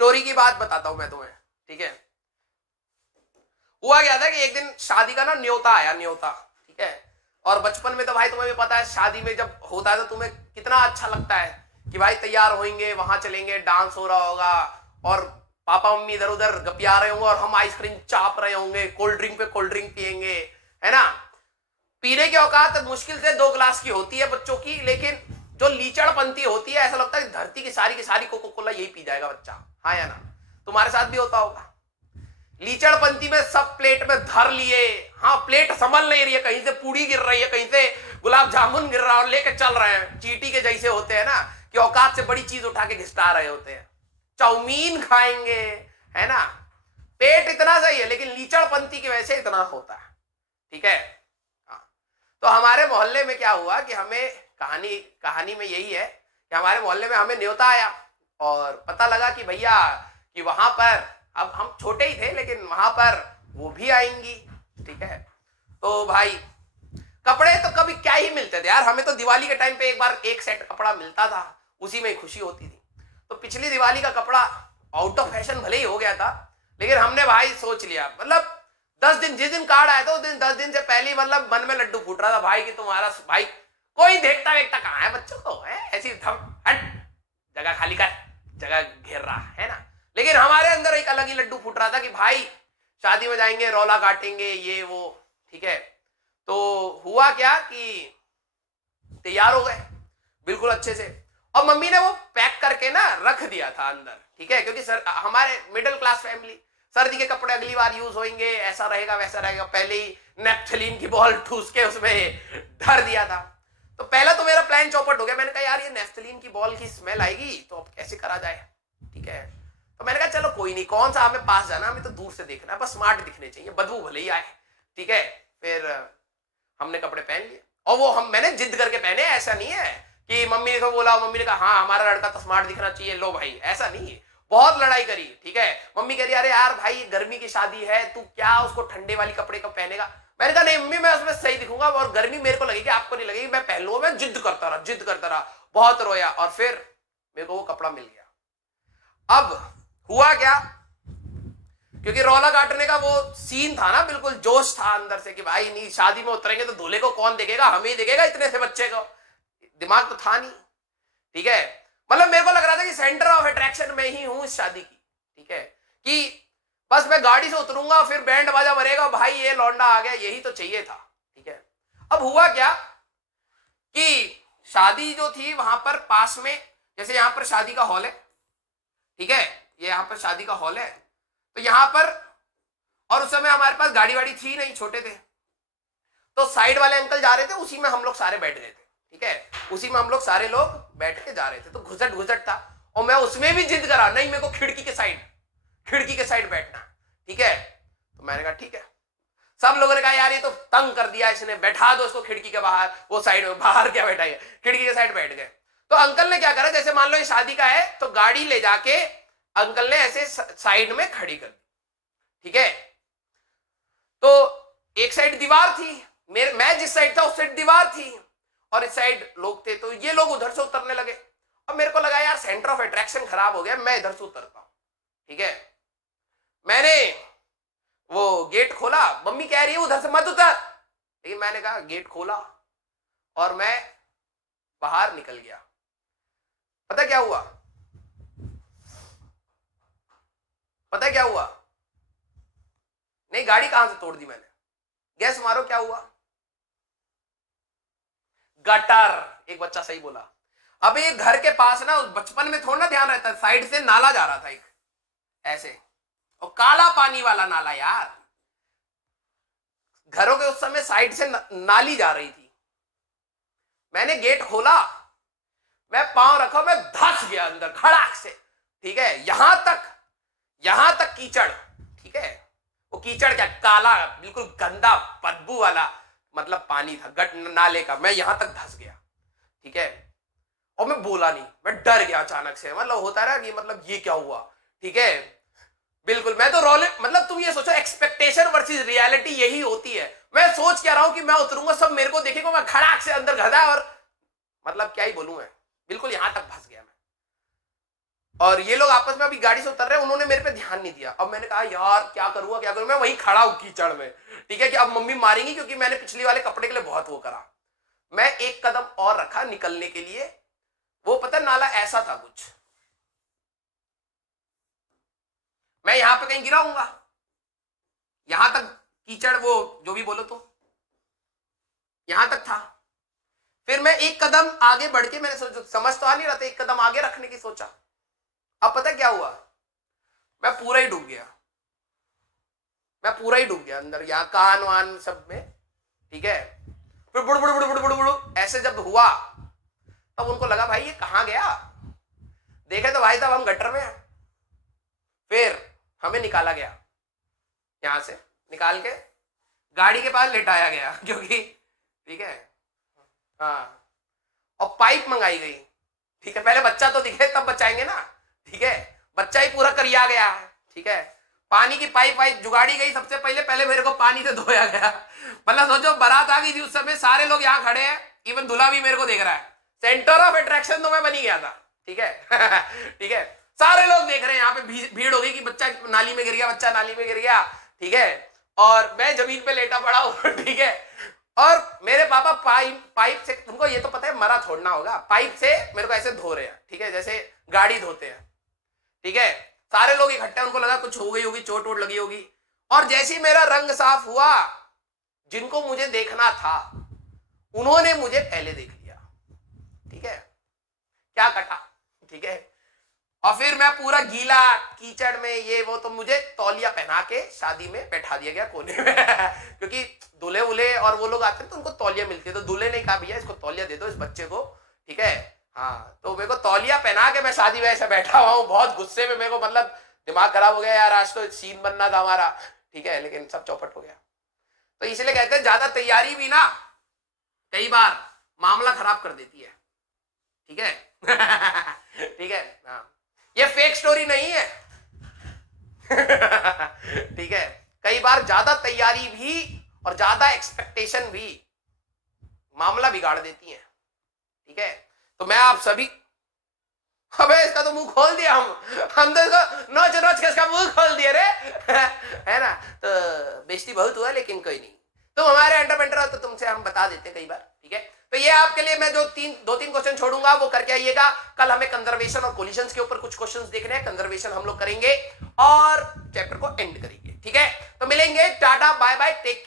Story की बात बताता हूं मैं तुम्हें, ठीक है। हुआ क्या था कि एक दिन शादी का ना न्योता आया, न्योता, ठीक है। और बचपन में तो भाई तुम्हें भी पता है, शादी में जब होता है तो तुम्हें कितना अच्छा लगता है कि भाई तैयार होंगे, वहां चलेंगे, डांस हो रहा होगा और पापा मम्मी इधर उधर गपिया रहे होंगे और हम आइसक्रीम चाप रहे होंगे, कोल्ड ड्रिंक पे कोल्ड ड्रिंक पियेंगे, है ना। पीने की औकात मुश्किल से 2 गिलास की होती है बच्चों की, लेकिन जो लीचड़पंती होती है ऐसा लगता है धरती की सारी कोको कोला यही पी जाएगा बच्चा, हाँ या ना। तुम्हारे साथ भी होता होगा। लीचड़पंती में सब प्लेट में धर लिए, हाँ प्लेट संभल नहीं रही है, कहीं से पूड़ी गिर रही है, कहीं से गुलाब जामुन गिर रहा है और लेके चल रहे हैं, चींटी के जैसे होते हैं ना, कि औकात से बड़ी चीज उठा के घिसटा रहे होते हैं। चाउमीन खाएंगे, है ना। पेट इतना सही है लेकिन लीचड़पंती की वजह से इतना होता है, ठीक है। तो हमारे मोहल्ले में क्या हुआ कि हमें कहानी में यही है कि हमारे मोहल्ले में हमें न्योता आया और पता लगा कि भैया कि वहां पर, अब हम छोटे ही थे लेकिन वहां पर वो भी आएंगी, ठीक है। तो भाई कपड़े तो कभी क्या ही मिलते थे यार, हमें तो दिवाली के टाइम पे एक बार एक सेट कपड़ा मिलता था, उसी में खुशी होती थी। तो पिछली दिवाली का कपड़ा आउट ऑफ फैशन भले ही हो गया था, लेकिन हमने भाई सोच लिया, मतलब 10 दिन, जिस दिन कार्ड आया था उस दिन 10 दिन से पहले मतलब मन में लड्डू फूट रहा था भाई कि तुम्हारा भाई कोई देखता वेखता कहाँ है बच्चों को, है ऐसी हट जगह खाली कर, जगह घेर रहा है ना। लेकिन हमारे अंदर एक अलग ही लड्डू फूट रहा था कि भाई शादी में जाएंगे, रौला काटेंगे, ये वो, ठीक है। तो हुआ क्या कि तैयार हो गए बिल्कुल अच्छे से, और मम्मी ने वो पैक करके ना रख दिया था अंदर, ठीक है, क्योंकि सर हमारे मिडिल क्लास फैमिली, सर्दी के कपड़े अगली बार यूज होंगे, ऐसा रहेगा वैसा रहेगा, पहले ही नेफ्थलीन की बॉल ठूस के उसमें धर दिया था। तो पहला तो मेरा प्लान चौपट हो गया, मैंने कहा यार ये नेफ्थलीन की बॉल की स्मेल आएगी तो अब कैसे करा जाए, ठीक है। तो मैंने कहा चलो कोई नहीं, कौन सा हमें पास जाना, हमें तो दूर से देखना है, बस स्मार्ट दिखने चाहिए, बदबू भले ही आए, ठीक है। फिर हमने कपड़े पहन लिए और वो मैंने जिद करके पहने, ऐसा नहीं है कि मम्मी ने बोला, मम्मी ने कहा हाँ हमारा लड़का तो स्मार्ट दिखना चाहिए, लो भाई, ऐसा नहीं है। बहुत लड़ाई करी, ठीक है। मम्मी कह रही अरे यार भाई गर्मी की शादी है, तू क्या उसको ठंडे वाली कपड़े को पहनेगा। मैंने कहा नहीं मम्मी मैं उसमें सही दिखूंगा और गर्मी मेरे को लगेगी, आपको नहीं लगेगी, मैं पहन लूंगा। मैं जिद करता रहा, बहुत रोया और फिर मेरे को वो कपड़ा मिल गया। अब हुआ क्या, क्योंकि रौला काटने का वो सीन था ना, बिल्कुल जोश था अंदर से कि भाई नहीं शादी में उतरेंगे तो दूल्हे को कौन देखेगा, हम ही देखेगा, इतने से बच्चे को दिमाग तो था नहीं, ठीक है। मतलब मेरे को लग रहा था कि सेंटर ऑफ अट्रैक्शन में ही हूं इस शादी की, ठीक है, कि बस मैं गाड़ी से उतरूंगा फिर बैंड बाजा बजेगा, भाई ये लौंडा आ गया, यही तो चाहिए था, ठीक है। अब हुआ क्या कि शादी जो थी वहां पर पास में, जैसे यहां पर शादी का हॉल है, ठीक है, ये यहां पर शादी का हॉल है, तो यहां पर, और उस समय हमारे पास गाड़ी वाड़ी थी नहीं, छोटे थे, तो साइड वाले अंकल जा रहे थे, उसी में हम लोग सारे बैठ गए थे, ठीक है, उसी में हम लोग सारे लोग बैठ के जा रहे थे। तो घुसट था और मैं उसमें भी जिद करा, नहीं मेरे को खिड़की के साइड बैठना, ठीक है। तो मैंने कहा ठीक है। सब लोगों ने कहा यार ये तो तंग कर दिया इसने, बैठा दो उसको खिड़की के बाहर, वो साइड में, बाहर क्या बैठा है, खिड़की के साइड बैठ गए। तो अंकल ने क्या करा, जैसे मान लो ये शादी का है तो गाड़ी ले जाके अंकल ने ऐसे साइड में खड़ी कर दी, ठीक है। तो एक साइड दीवार थी, मैं जिस साइड था उस साइड दीवार थी और इस साइड लोग थे, तो ये लोग उधर से उतरने लगे। अब मेरे को लगा यार सेंटर ऑफ अट्रैक्शन खराब हो गया, मैं इधर से उतरता हूं, ठीक है। मैंने वो गेट खोला, मम्मी कह रही है उधर से मत उतर, लेकिन मैंने कहा गेट खोला और मैं बाहर निकल गया। पता क्या हुआ, नहीं गाड़ी कहां से तोड़ दी मैंने, गैस मारो क्या हुआ, गटर। एक बच्चा सही बोला। अब ये घर के पास ना, बचपन में थोड़ा ना ध्यान रहता है, साइड से नाला जा रहा था एक ऐसे, और काला पानी वाला नाला यार, घरों के उस समय साइड से नाली जा रही थी। मैंने गेट खोला, मैं पांव रखा, मैं धस गया अंदर खड़ाक से, ठीक है। यहां तक कीचड़, ठीक है, वो कीचड़ क्या, काला बिल्कुल गंदा बदबू वाला मतलब पानी था गट नाले का, मैं यहां तक धस गया, ठीक है। और मैं बोला नहीं, मैं डर गया अचानक से, मतलब होता रहा कि मतलब ये क्या हुआ, ठीक है। बिल्कुल मैं तो रोले, मतलब तुम ये सोचो एक्सपेक्टेशन वर्सेस रियलिटी यही होती है। मैं सोच क्या रहा हूं कि मैं उतरूंगा सब मेरे को देखेगा, मैं खड़ाक से अंदर घदा और मतलब क्या ही बोलूं मैं, बिल्कुल यहां तक फंस गया मैं। और ये लोग आपस में अभी गाड़ी से उतर रहे हैं, उन्होंने मेरे पे ध्यान नहीं दिया। अब मैंने कहा यार क्या करूंगा क्या करूं, मैं वहीं खड़ा हूं कीचड़ में, ठीक है, कि अब मम्मी मारेंगी क्योंकि मैंने पिछली वाले कपड़े के लिए बहुत वो करा। मैं एक कदम और रखा निकलने के लिए, वो पता नाला ऐसा था कुछ, मैं यहां पे कहीं गिराऊंगा, यहां तक कीचड़, वो जो भी बोलो तो यहां तक था। फिर मैं एक कदम आगे बढ़ के, मैंने सोचा, समझ तो आ नहीं रहा था, एक कदम आगे रखने की सोचा। अब पता क्या हुआ, मैं पूरा ही डूब गया, मैं पूरा ही डूब गया अंदर, यहां कान वान सब में, ठीक है। फिर बुड़ बुड़ बुड़ बुड़ बुड़ बुड़ ऐसे जब हुआ, तब उनको लगा भाई ये कहां गया, देखे तो भाई साहब हम गटर में हैं। फिर हमें निकाला गया, यहां से निकाल के गाड़ी के पास लेटाया गया, क्योंकि ठीक है, हाँ, और पाइप मंगाई गई, ठीक है, पहले बच्चा तो दिखे तब बचाएंगे ना, ठीक है, बच्चा ही पूरा करिया गया, ठीक है, पानी की पाइप वाइप जुगाड़ी गई सबसे पहले, पहले मेरे को पानी से धोया गया। मतलब सोचो बारात आ गई थी उस समय, सारे लोग यहाँ खड़े हैं, इवन दूल्हा भी मेरे को देख रहा है, सेंटर ऑफ अट्रैक्शन तो मैं बनी गया था, ठीक है। ठीक है, सारे लोग देख रहे हैं, यहाँ पे भीड़ हो गई कि बच्चा नाली में गिर गया, बच्चा नाली में गिर गया, ठीक है, और मैं जमीन पे लेटा पड़ा हूं, ठीक है, और मेरे पापा पाइप से, तुमको ये तो पता है मरा छोड़ना होगा, पाइप से मेरे को ऐसे धो रहे हैं, ठीक है, जैसे गाड़ी धोते हैं, ठीक है, सारे लोग इकट्ठे, उनको लगा कुछ हो गई होगी, चोट वोट लगी होगी। और जैसे ही मेरा रंग साफ हुआ, जिनको मुझे देखना था उन्होंने मुझे पहले देख लिया, ठीक है, क्या कटा, ठीक है, और फिर मैं पूरा गीला कीचड़ में ये वो, तो मुझे तौलिया पहना के शादी में बैठा दिया गया कोने में क्योंकि दूल्हे वुल्हे और वो लोग आते हैं तो उनको तौलिया मिलती है, तो दूल्हे ने कहा भैया इसको तौलिया दे दो इस बच्चे को, ठीक है, हाँ, तो मेरे को तौलिया पहना के मैं शादी में ऐसे बैठा हुआ हूँ, बहुत गुस्से में, मेरे को मतलब दिमाग खराब हो गया यार, आज तो सीन बनना था हमारा, ठीक है, लेकिन सब चौपट हो गया। तो इसलिए कहते हैं ज्यादा तैयारी भी ना कई बार मामला खराब कर देती है, ठीक है। ठीक है, हाँ, ये फेक स्टोरी नहीं है। ठीक है, कई बार ज्यादा तैयारी भी और ज्यादा एक्सपेक्टेशन भी मामला बिगाड़ देती है, ठीक है। तो मैं आप सभी, अबे इसका तो मुंह खोल दिया, हम तो इसको नोच नोच के इसका मुंह खोल दिए रे, है ना, तो बेइज्जती बहुत हुआ, लेकिन कोई नहीं, तुम हमारे एंटरप्रेन्योर हो तो तुमसे हम बता देते कई बार, ठीक है। तो ये आपके लिए मैं जो दो तीन क्वेश्चन छोड़ूंगा वो करके आइएगा। कल हमें कंजर्वेशन और कोलिजन्स के ऊपर कुछ क्वेश्चंस देखने हैं, कंजर्वेशन हम लोग करेंगे और चैप्टर को एंड करेंगे, ठीक है। तो मिलेंगे, tata bye bye, take care.